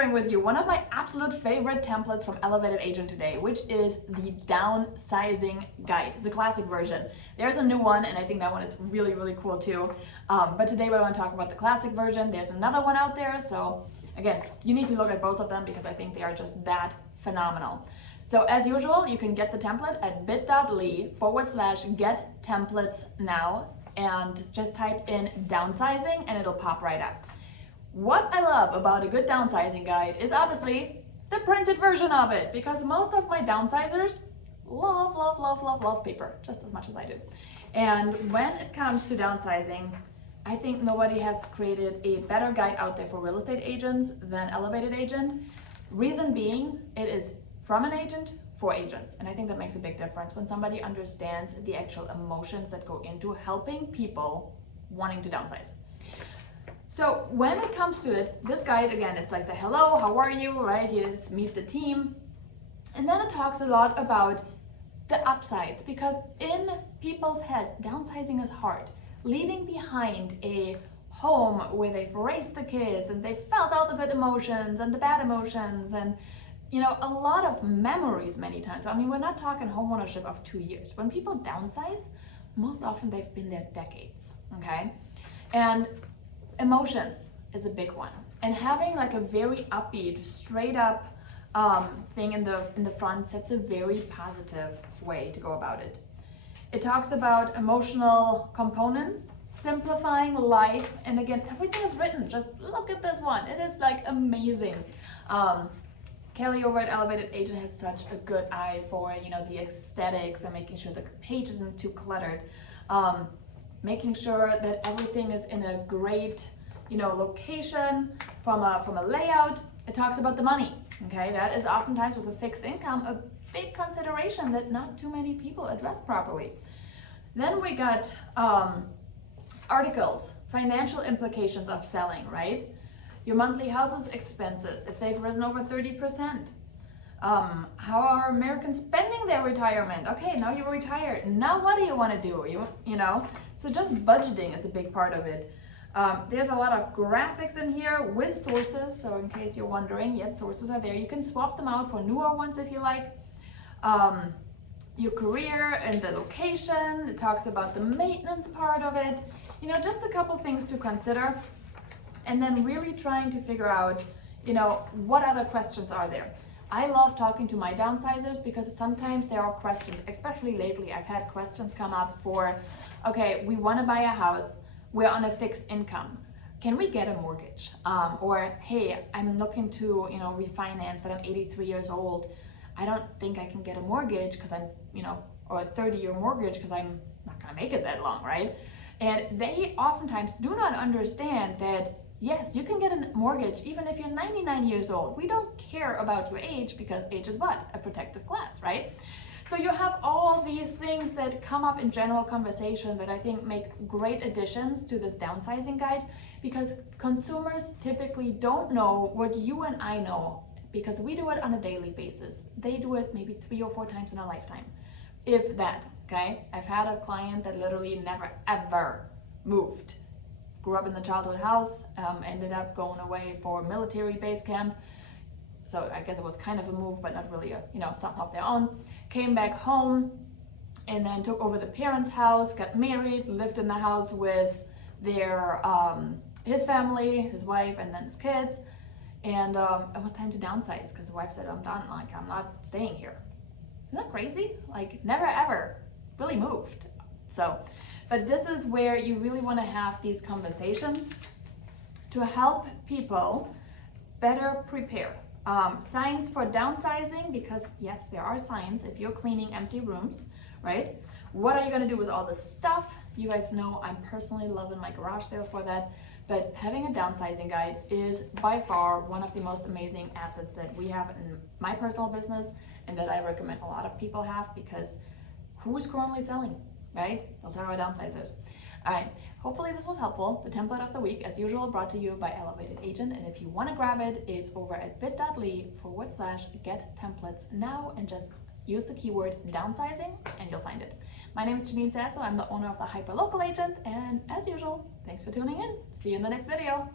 sharing with you one of my absolute favorite templates from Elevated Agent today, which is the Downsizing Guide, the classic version. There's a new one, and I think that one is really, really cool too. But today we want to talk about the classic version. There's another one out there, so again, you need to look at both of them because I think they are just that phenomenal. So as usual, you can get the template at bit.ly/get templates now, and just type in downsizing and it'll pop right up. What I love about a good downsizing guide is obviously the printed version of it, because most of my downsizers love paper just as much as I do. And when it comes to downsizing, I think nobody has created a better guide out there for real estate agents than Elevated Agent. Reason being, it is from an agent for agents. And I think that makes a big difference when somebody understands the actual emotions that go into helping people wanting to downsize. So when it comes to it, this guide, again, it's like the hello, how are you, right? You meet the team. And then it talks a lot about the upsides, because in people's head, downsizing is hard. Leaving behind a home where they've raised the kids and they've felt all the good emotions and the bad emotions and, you know, a lot of memories many times. I mean, we're not talking homeownership of 2 years. When people downsize, most often they've been there decades, okay? And emotions is a big one. And having like a very upbeat, straight up thing in the front sets a very positive way to go about it. It talks about emotional components, simplifying life, and again, everything is written. Just look at this one. It is like amazing. Kelly over at Elevated Agent has such a good eye for, you know, the aesthetics and making sure the page isn't too cluttered. Making sure that everything is in a great, you know, location from a layout. It talks about the money. Okay, that is oftentimes with a fixed income a big consideration that not too many people address properly. Then we got articles, financial implications of selling, right? Your monthly house's expenses, if they've risen over 30%. How are Americans spending their retirement? Okay, now you're retired. Now what do you want to do? You know, so just budgeting is a big part of it. There's a lot of graphics in here with sources. So in case you're wondering, yes, sources are there. You can swap them out for newer ones if you like. Your career and the location. It talks about the maintenance part of it. You know, just a couple things to consider. And then really trying to figure out, you know, what other questions are there. I love talking to my downsizers because sometimes there are questions, especially lately. I've had questions come up for, okay, we want to buy a house. We're on a fixed income. Can we get a mortgage? Or, hey, I'm looking to, you know, refinance, but I'm 83 years old. I don't think I can get a mortgage because I'm, you know, or a 30-year mortgage because I'm not going to make it that long, right? And they oftentimes do not understand that, yes, you can get a mortgage even if you're 99 years old. We don't care about your age because age is what? A protective class, right? So you have all these things that come up in general conversation that I think make great additions to this downsizing guide, because consumers typically don't know what you and I know, because we do it on a daily basis. They do it maybe 3 or 4 times in a lifetime, if that, okay? I've had a client that literally never ever moved. Grew up in the childhood house, ended up going away for military base camp. So I guess it was kind of a move, but not really a, you know, something of their own. Came back home and then took over the parents' house, got married, lived in the house with their his family, his wife, and then his kids. And it was time to downsize because the wife said, I'm done, like I'm not staying here. Isn't that crazy? Like never ever really moved. So, but this is where you really want to have these conversations to help people better prepare. Signs for downsizing, because yes, there are signs if you're cleaning empty rooms, right? What are you going to do with all this stuff? You guys know I'm personally loving my garage sale for that, but having a downsizing guide is by far one of the most amazing assets that we have in my personal business, and that I recommend a lot of people have, because who's currently selling, right? Those are our downsizers. All right, hopefully this was helpful. The template of the week, as usual, brought to you by Elevated Agent. And if you want to grab it, it's over at bit.ly/get templates now, and just use the keyword downsizing and you'll find it. My name is Janine Sasso. I'm the owner of the Hyperlocal Agent. And as usual, thanks for tuning in. See you in the next video.